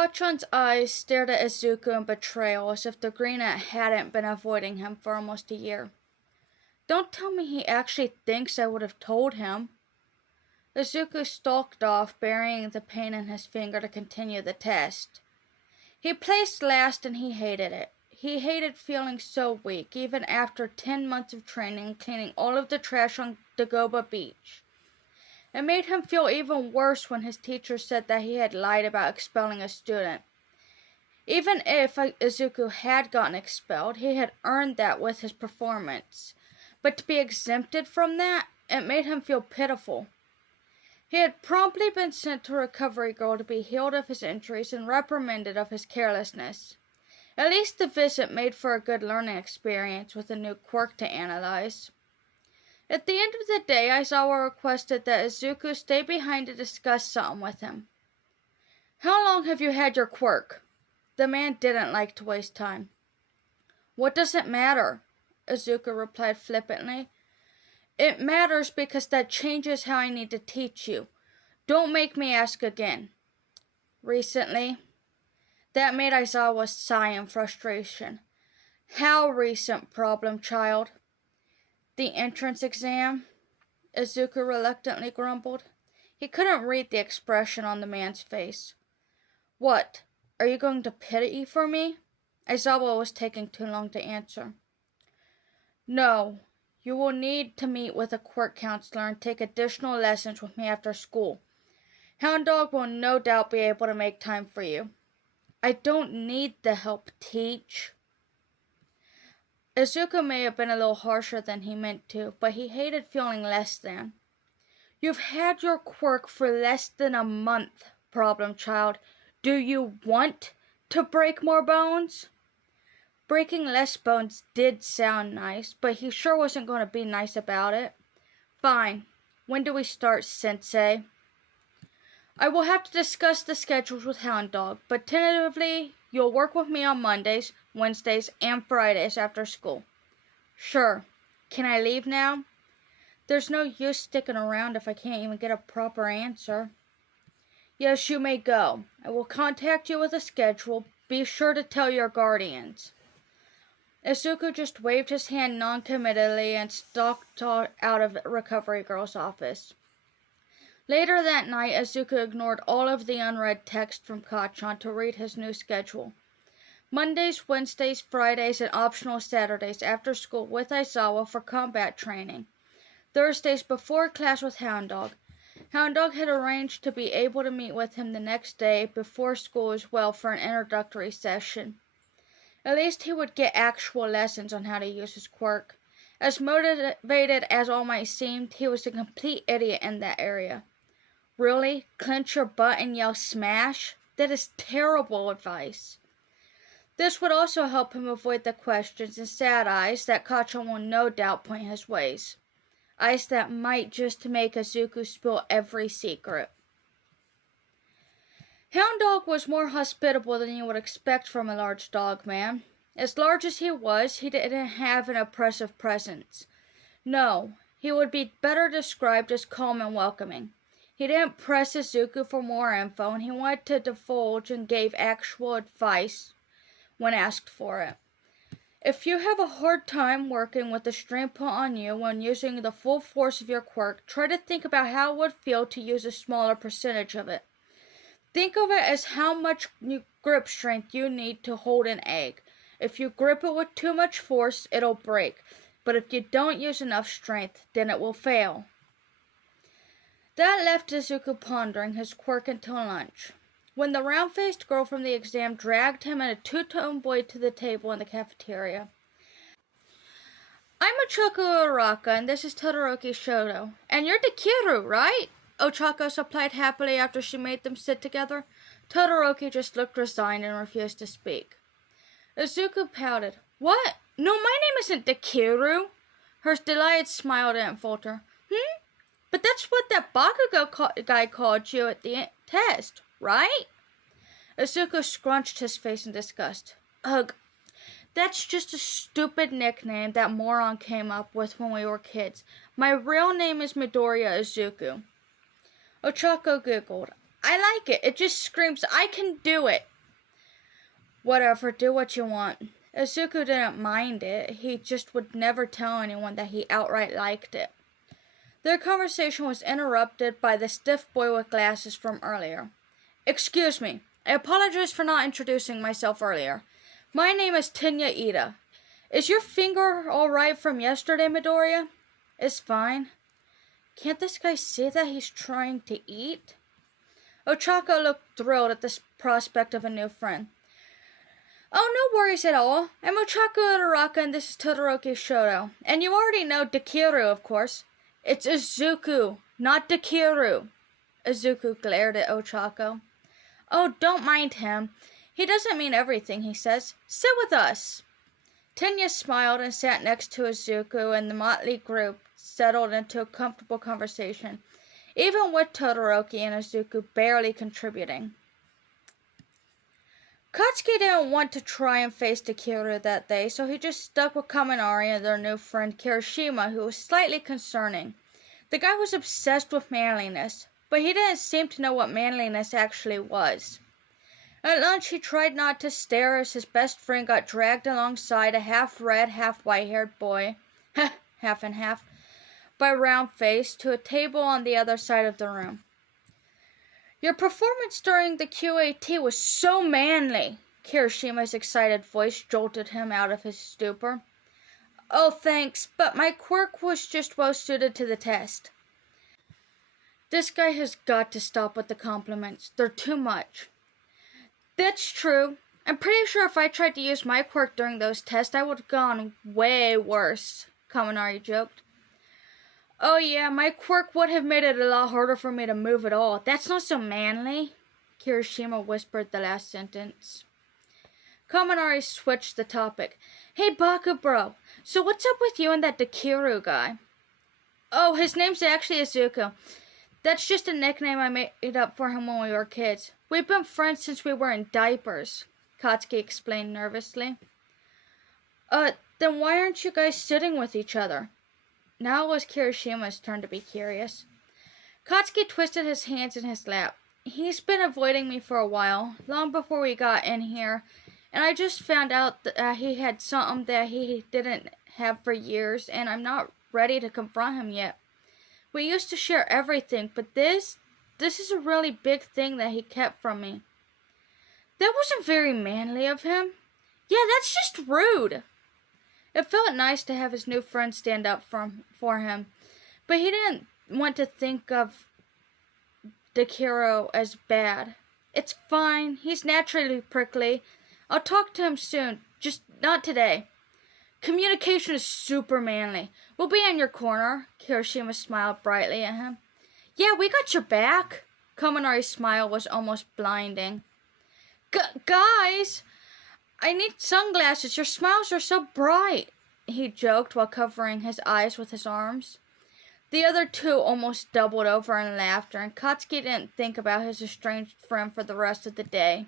Kachan's eyes stared at Izuku in betrayal, as if the green ant hadn't been avoiding him for almost a year. Don't tell me he actually thinks I would have told him. Izuku stalked off, burying the pain in his finger to continue the test. He placed last and he hated it. He hated feeling so weak, even after 10 months of training and cleaning all of the trash on Dagoba Beach. It made him feel even worse when his teacher said that he had lied about expelling a student. Even if Izuku had gotten expelled, he had earned that with his performance. But to be exempted from that, it made him feel pitiful. He had promptly been sent to Recovery Girl to be healed of his injuries and reprimanded of his carelessness. At least the visit made for a good learning experience with a new quirk to analyze. At the end of the day, Aizawa requested that Izuku stay behind to discuss something with him. How long have you had your quirk? The man didn't like to waste time. What does it matter? Izuku replied flippantly. It matters because that changes how I need to teach you. Don't make me ask again. Recently? That made Aizawa sigh in frustration. How recent, problem child? The entrance exam? Izuku reluctantly grumbled. He couldn't read the expression on the man's face. What? Are you going to pity for me? Aizawa was taking too long to answer. No. You will need to meet with a quirk counselor and take additional lessons with me after school. Hound Dog will no doubt be able to make time for you. I don't need the help, Teach. Izuku may have been a little harsher than he meant to, but he hated feeling less than. You've had your quirk for less than a month, problem child. Do you want to break more bones? Breaking less bones did sound nice, but he sure wasn't going to be nice about it. Fine. When do we start, Sensei? I will have to discuss the schedules with Hound Dog, but tentatively, you'll work with me on Mondays, Wednesdays, and Fridays after school. Sure. Can I leave now? There's no use sticking around if I can't even get a proper answer. Yes, you may go. I will contact you with a schedule. Be sure to tell your guardians. Izuku just waved his hand noncommittally and stalked out of Recovery Girl's office. Later that night, Izuku ignored all of the unread text from Kachan to read his new schedule. Mondays, Wednesdays, Fridays, and optional Saturdays after school with Aizawa for combat training. Thursdays before class with Hound Dog. Hound Dog had arranged to be able to meet with him the next day before school as well for an introductory session. At least he would get actual lessons on how to use his quirk. As motivated as all might seem, he was a complete idiot in that area. Really? Clench your butt and yell smash? That is terrible advice. This would also help him avoid the questions and sad eyes that Kachan will no doubt point his ways. Eyes that might just make Izuku spill every secret. Hound Dog was more hospitable than you would expect from a large dog man. As large as he was, he didn't have an oppressive presence. No, he would be better described as calm and welcoming. He didn't press Izuku for more info, and he wanted to divulge and gave actual advice when asked for it. If you have a hard time working with the strain put on you when using the full force of your quirk, try to think about how it would feel to use a smaller percentage of it. Think of it as how much grip strength you need to hold an egg. If you grip it with too much force, it'll break. But if you don't use enough strength, then it will fail. That left Izuku pondering his quirk until lunch, when the round-faced girl from the exam dragged him and a two-tone boy to the table in the cafeteria. I'm Ochako Uraka, and this is Todoroki Shoto. And you're Takeru, right? Ochako supplied happily after she made them sit together. Todoroki just looked resigned and refused to speak. Izuku pouted. What? No, my name isn't Takeru. Her delighted smile didn't falter. But that's what that Bakugo guy called you at the test, right? Izuku scrunched his face in disgust. Ugh, that's just a stupid nickname that moron came up with when we were kids. My real name is Midoriya Izuku. Ochako giggled. I like it. It just screams, I can do it. Whatever, do what you want. Izuku didn't mind it, he just would never tell anyone that he outright liked it. Their conversation was interrupted by the stiff boy with glasses from earlier. Excuse me, I apologize for not introducing myself earlier. My name is Tenya Ida. Is your finger alright from yesterday, Midoriya? It's fine. Can't this guy see that he's trying to eat? Ochako looked thrilled at the prospect of a new friend. Oh, no worries at all. I'm Ochako Uraraka and this is Todoroki Shoto. And you already know Dakiru, of course. It's Izuku, not Dakiru. Izuku glared at Ochako. Oh, don't mind him. He doesn't mean everything he says. Sit with us. Tenya smiled and sat next to Izuku, and the motley group settled into a comfortable conversation, even with Todoroki and Izuku barely contributing. Katsuki didn't want to try and face Takeru that day, so he just stuck with Kaminari and their new friend Kirishima, who was slightly concerning. The guy was obsessed with manliness, but he didn't seem to know what manliness actually was. At lunch, he tried not to stare as his best friend got dragged alongside a half-red, half-white-haired boy, half and half, by round-face, to a table on the other side of the room. Your performance during the QAT was so manly. Kirishima's excited voice jolted him out of his stupor. Oh, thanks, but my quirk was just well suited to the test. This guy has got to stop with the compliments. They're too much. That's true. I'm pretty sure if I tried to use my quirk during those tests, I would have gone way worse, Kaminari joked. Oh yeah, my quirk would have made it a lot harder for me to move at all. That's not so manly. Kirishima whispered the last sentence. Kaminari switched the topic. Hey Baku bro, so what's up with you and that Dakiru guy? Oh, his name's actually Izuku. That's just a nickname I made up for him when we were kids. We've been friends since we were in diapers, Katsuki explained nervously. Then why aren't you guys sitting with each other? Now it was Kirishima's turn to be curious. Katsuki twisted his hands in his lap. He's been avoiding me for a while, long before we got in here, and I just found out that he had something that he didn't have for years, and I'm not ready to confront him yet. We used to share everything, but this is a really big thing that he kept from me. That wasn't very manly of him. Yeah, that's just rude. It felt nice to have his new friend stand up for him, but he didn't want to think of Dakiru as bad. It's fine. He's naturally prickly. I'll talk to him soon, just not today. Communication is super manly. We'll be in your corner. Kirishima smiled brightly at him. Yeah, we got your back. Kaminari's smile was almost blinding. Guys, I need sunglasses. Your smiles are so bright, he joked while covering his eyes with his arms. The other two almost doubled over in laughter, and Katsuki didn't think about his estranged friend for the rest of the day.